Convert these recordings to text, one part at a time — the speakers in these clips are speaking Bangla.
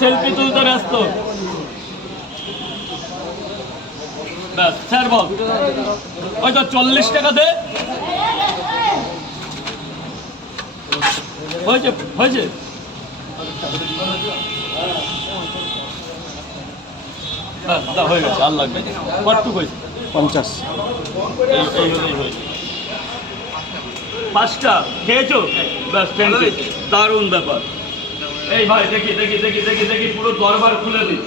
সেলফি তুলতে ব্যস্ত। ব্যাস স্যার বল, ওই তো 40 টাকা দে। হয়েছে হয়েছে। হয়ে গেছে, আর লাগবে কতটুকু হয়েছে? 50। পাঁচটা খেয়েছো? ব্যাস, থ্যাংক ইউ, দারুণ ব্যাপার। এই ভাই দেখি দেখি দেখি দেখি দেখি পুরো দরবার খুলে দিই।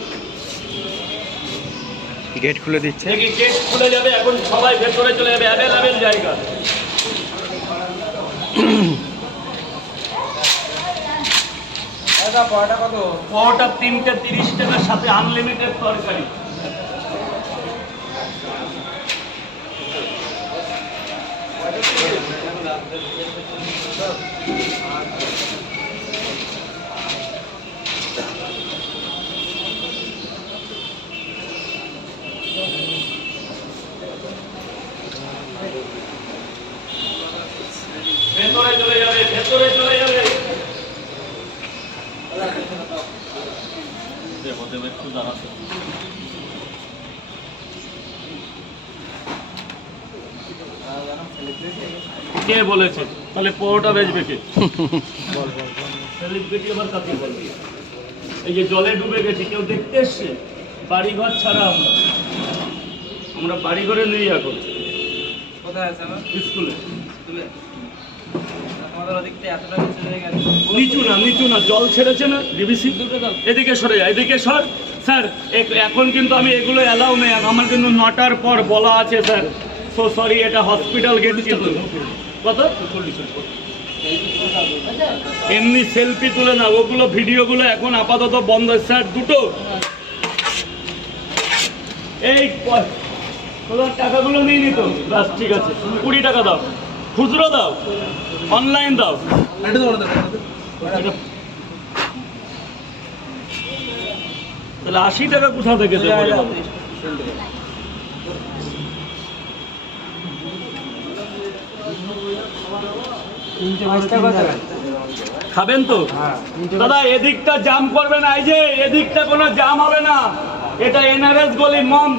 গেট খুলে দিচ্ছে। দেখি গেট খুলে যাবে, এখন সবাই ভেতরে চলে যাবে, অ্যাভেলেবেল জায়গা। পরোটা 3টে 30 টাকার সাথে আনলিমিটেড তরকারি। ভেতরে চলে যাবে, ভেতরে চলে যাবে। একটু দাঁড়াতে, কে বলেছে তাহলে পরোটা বেচবে কে? সেলিব্রিটি আবার কাকে বলবে? এই যে জলে ডুবে গেছি, কেউ দেখতে এসছে? বাড়িঘর ছাড়া আমরা বাড়িঘরে নেই এখন। কোথায় আছে আমার? স্কুলে। আমাদের ওদিকটা এতটা নিচু হয়ে গেছে। নিচু না, নিচু না, জল ছেড়েছে না ডিবিসি। এদিকে সরে যায়, এদিকে সর। স্যার এখন কিন্তু আমি এগুলো অ্যালাউ নেই, আমার কিন্তু 9টার পর বলা আছে স্যার। সো সরি, এটা হসপিটাল গেট কিন্তু। কত? এমনি সেলফি তুলে না, ওগুলো ভিডিওগুলো এখন আপাতত বন্ধ স্যার। দুটো এই তোমার টাকাগুলো নিয়ে নিত। ব্যাস ঠিক আছে, 20 টাকা দাও, খুচরো দাও, অনলাইন দাও। তাহলে 80 টাকা কোথা থেকে দেবো? খাবেন তো দাদা? এদিকটা জাম করবে না, এই যে এদিকটা কোনো জাম হবে না, এটা এনআরএস গলি। মম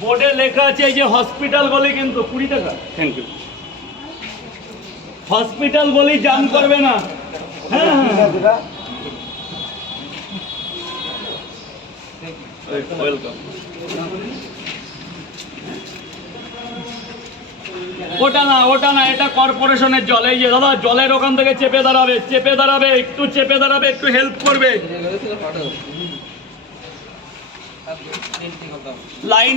বোর্ডে লেখা আছে এই যে হসপিটাল গলি, কিন্তু 20 টাকা। Thank you. হসপিটাল গলি জাম করবে না। হ্যাঁ হ্যাঁ, ওয়েলকাম। ওটা না, ওটা না, এটা কর্পোরেশনের জল। এই যে দাদা, জলের ওখান থেকে চেপে দাঁড়াবে, চেপে দাঁড়াবে, একটু চেপে দাঁড়াবে, একটু হেল্প করবে। লাইন